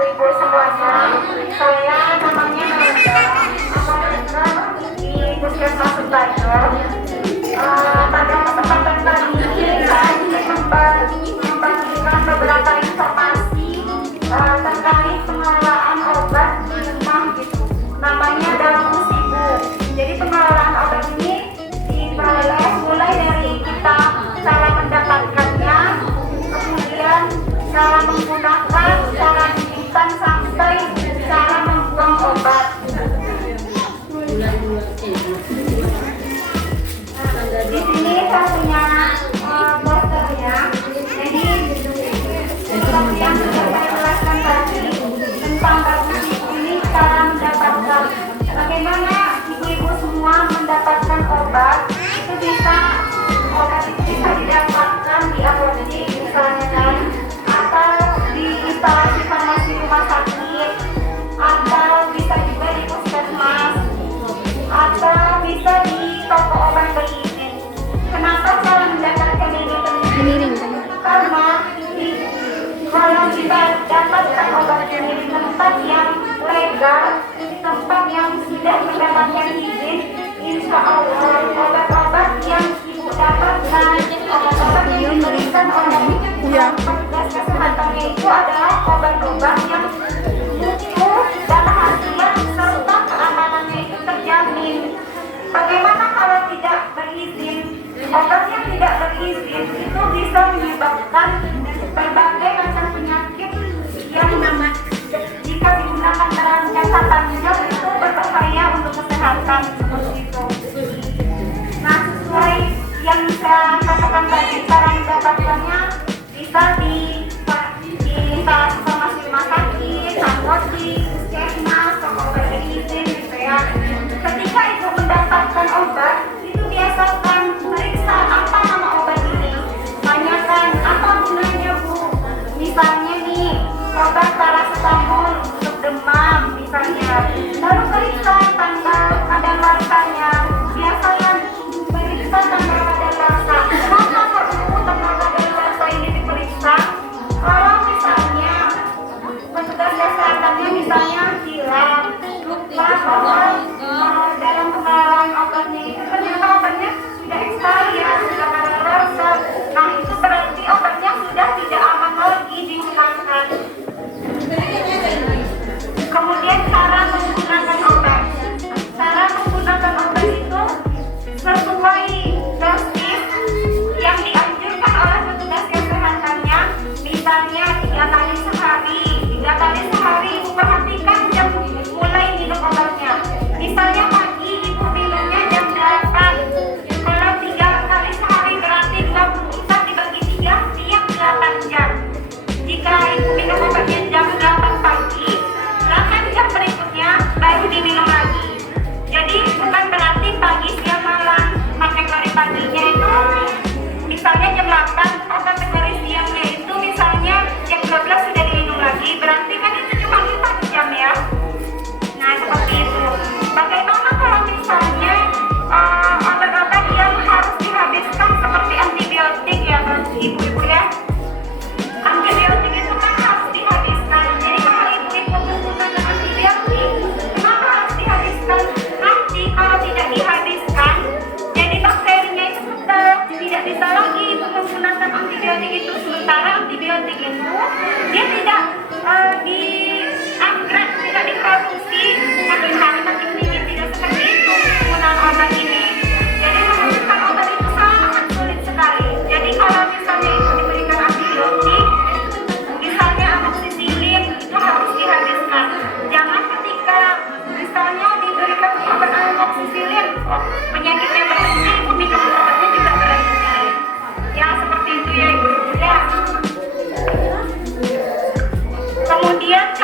ibu-ibu semuanya. Saya namanya Melda, di Puskesmas Sutarjo. Pada kesempatan kali ini saya ingin membagikan beberapa informasi terkait pengelolaan obat di rumah gitu. Namanya dalam musibu. Jadi pengelolaan obat ini diproses mulai dari kita cara mendapatkannya, kemudian cara menggunakan, cara menyimpan sampai cara membuang obat. Di sini saya punya posternya. Jadi seperti yang sudah saya jelaskan tadi tentang bagus ini cara mendapatkan. Bagaimana ibu-ibu semua mendapatkan obat? Itu bisa obat itu bisa didapatkan di apotek misalnya kan, atau di instalasi farmasi rumah sakit, atau bisa juga di puskesmas, atau bisa di toko obat berizin. Kenapa cara mendapatkan ini penting? Karena kalau kita dapatkan obat ini di tempat yang legal, di tempat yang sudah mendapatkan izin, insya Allah obat-obat yang ibu dapatkan, obat-obat yang diberikan oleh petugas kesehatannya itu adalah obat-obat yang mutu dan khasiat serta keamanannya itu terjamin. Bagaimana kalau tidak berizin? Obat yang tidak berizin itu bisa menyebabkan berbagai macam penyakit yang jika digunakan dalam jangka panjang itu berbahaya untuk kesehatan seperti itu. Nah, sesuai yang saya katakan tadi, cara mendapatkannya bisa di instalasi farmasi rumah sakit, apotek, puskesmas, toko obat berizin gitu ya. Ketika ibu mendapatkan obat, itu biasakan periksa apa nama obat ini. Tanyakan apa gunanya bu. Misalnya nih, obat paracetamol untuk demam misalnya. Lalu periksa tanggal kadaluarsanya. Biasanya periksa tanggal kadaluarsa. Kenapa perlu tanggal kadaluarsa ini diperiksa? Kalau misalnya petugas kesehatannya misalnya hilang, lupa bahwa dalam pengelolaan obatnya itu ternyata obatnya sudah expired ya, sudah kadaluarsa. Nah itu berarti obatnya sudah tidak aman lagi digunakan. Kemudian cara menggunakan obat. Cara menggunakan obat itu sesuai dosis yang dianjurkan oleh petugas kesehatannya. Misalnya 3 kali sehari. 3 kali sehari ibu perhatikan jam mulai minum obatnya. Misalnya pagi ibu minumnya jam 8. Kalau 3 kali sehari berarti 24 dibagi 3 tiap 8 jam. Jika ibu minum obatnya jam 8 pagi, 8 jam berikutnya baru diminum lagi. Jadi bukan berarti pagi siang malam. Kategori paginya itu misalnya jam 8, kategori siangnya itu misalnya jam 12 sudah diminum lagi. Berarti kan itu cuma 4 jam ya. Nah seperti itu. Bagaimana kalau misalnya obat-obat yang harus dihabiskan seperti antibiotik ya ibu-ibu ya. Antibiotik itu kan harus dihabiskan. Jadi kalau ibu-ibu menggunakan antibiotik, kenapa harus dihabiskan? Nanti kalau tidak dihabiskan, jadi bakterinya itu sudah tidak bisa lagi menggunakan antibiotik itu. Sementara antibiotik itu dia tidak di-upgrade, tidak diproduksi makin hari makin tinggi, tidak seperti itu penggunaan obat ini. Jadi menggunakan obat itu sangat sulit sekali. Jadi kalau misalnya itu diberikan antibiotik, misalnya amoxicillin, itu harus dihabiskan. Jangan ketika misalnya diberikan obat amoxicillin, penyakitnya berhenti, ibu minum obatnya juga berhenti. Ya seperti itu ya ibu ya. Kemudian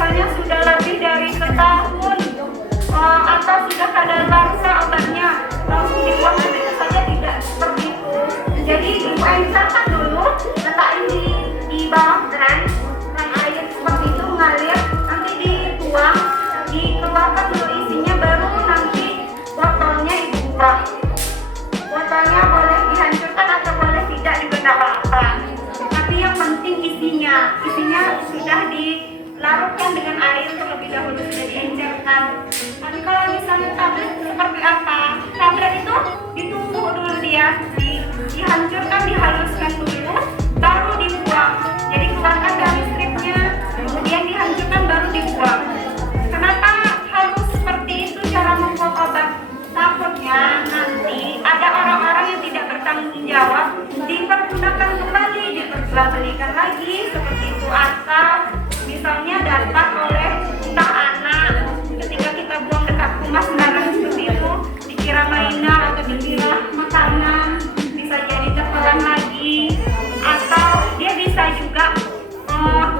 misalnya sudah lebih dari setahun atau sudah kadaluarsa obatnya, langsung dibuang begitu saja, tidak seperti itu. Jadi ibu encerkan dulu, letakkan di bawah keran air seperti itu mengalir, nanti dituang, dikeluarkan dulu isinya, baru nanti botolnya dibuang. Botolnya boleh dihancurkan atau boleh tidak, juga tidak apa-apa. Tapi yang penting isinya sudah dilarutkan dengan air terlebih dahulu, sudah diencerkan. Tapi kalau misalnya tablet seperti apa? Tablet itu ditumbuk dulu dia, dihancurkan, dihaluskan dulu, baru dibuang. Jadi keluarkan dari stripnya, kemudian dihancurkan, baru dibuang. Kenapa harus seperti itu cara membuat obat? Takutnya nanti ada orang-orang yang tidak bertanggung jawab, dipergunakan kembali, diperjualbelikan lagi seperti itu, atau misalnya datang oleh entah anak, ketika kita buang dekat rumah sembarang seperti itu, dikira mainan atau dikira makanan, bisa jadi tertelan lagi, atau dia bisa juga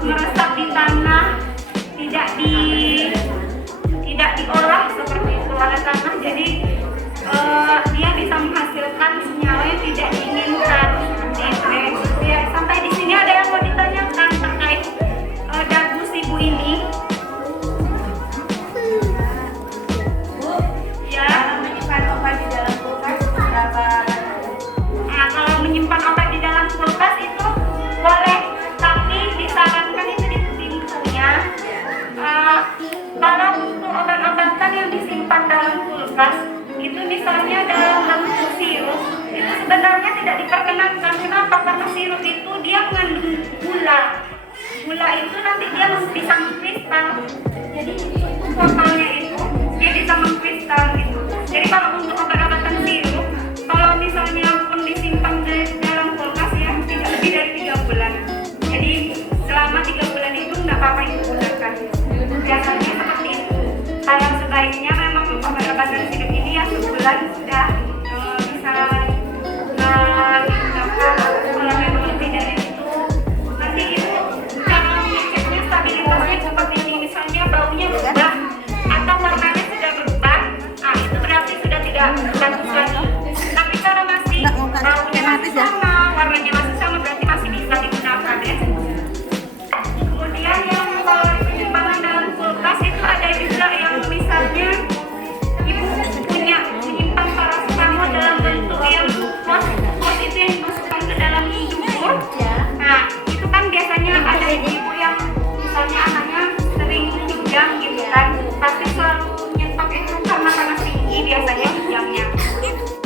meresap di tanah, tidak diolah seperti itu oleh tanah, jadi dia bisa menghasilkan senyawa yang tidak diinginkan seperti itu. Ya, sampai di sini ada yang mau ditanyakan terkait dagu si Bu ini? Bu, ya, menyimpan obat di dalam kulkas berapa? Nah, kalau menyimpan obat di dalam kulkas itu boleh, tapi disarankan itu di pintunya. Kalau untuk obat-obatan yang disimpan dalam kulkas itu misalnya dalam bentuk sirup, itu sebenarnya tidak diperkenankan. Kenapa? Karena sirup itu dia mengandung gula. Gula itu nanti dia bisa mengkristal. Jadi totalnya itu dia bisa mengkristal gitu. Jadi kalau untuk obat-obatan sirup, kalau misalnya pun disimpan di dalam kulkas ya tidak lebih dari 3 bulan. Jadi selama 3 bulan itu nggak apa-apa digunakan. Biasanya seperti itu. Kalau sebaiknya memang obat-obatan sirup ini ya sebulan sudah bisa digunakan. Kalau memang lebih dari itu, nanti itu cara mengeceknya stabilitasnya seperti ini. Misalnya baunya berubah atau warnanya sudah berubah, nah itu berarti sudah tidak bagus lagi. Tapi kalau masih baunya masih sama, warnanya masih sama, berarti masih bisa digunakan ya. Kemudian yang kalau penyimpanan dalam kulkas itu ada juga yang misalnya ibu punya menyimpan paracetamol dalam bentuk yang pos itu yang dimasukkan ke dalam dubur. Nah itu kan biasanya ada ibu yang misalnya anaknya sering pinggang gitu kan, pasti selalu nyetok itu karena panas tinggi biasanya pinggangnya.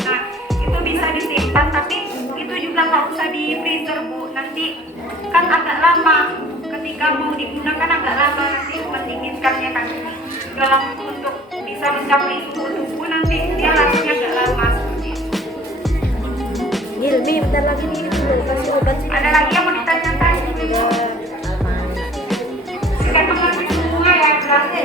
Nah itu bisa disimpan, tapi itu juga nggak usah di freezer Bu, nanti kan agak lama, ketika mau digunakan agak lama nanti mendinginkannya kan, dalam untuk bisa mencapai suhu tubuh nanti dia langsung agak lama seperti itu. Gilmi, bentar lagi nih dulu kasih obat. Ada lagi yang mau ditanyakan? Kita mengerti semua ya, berarti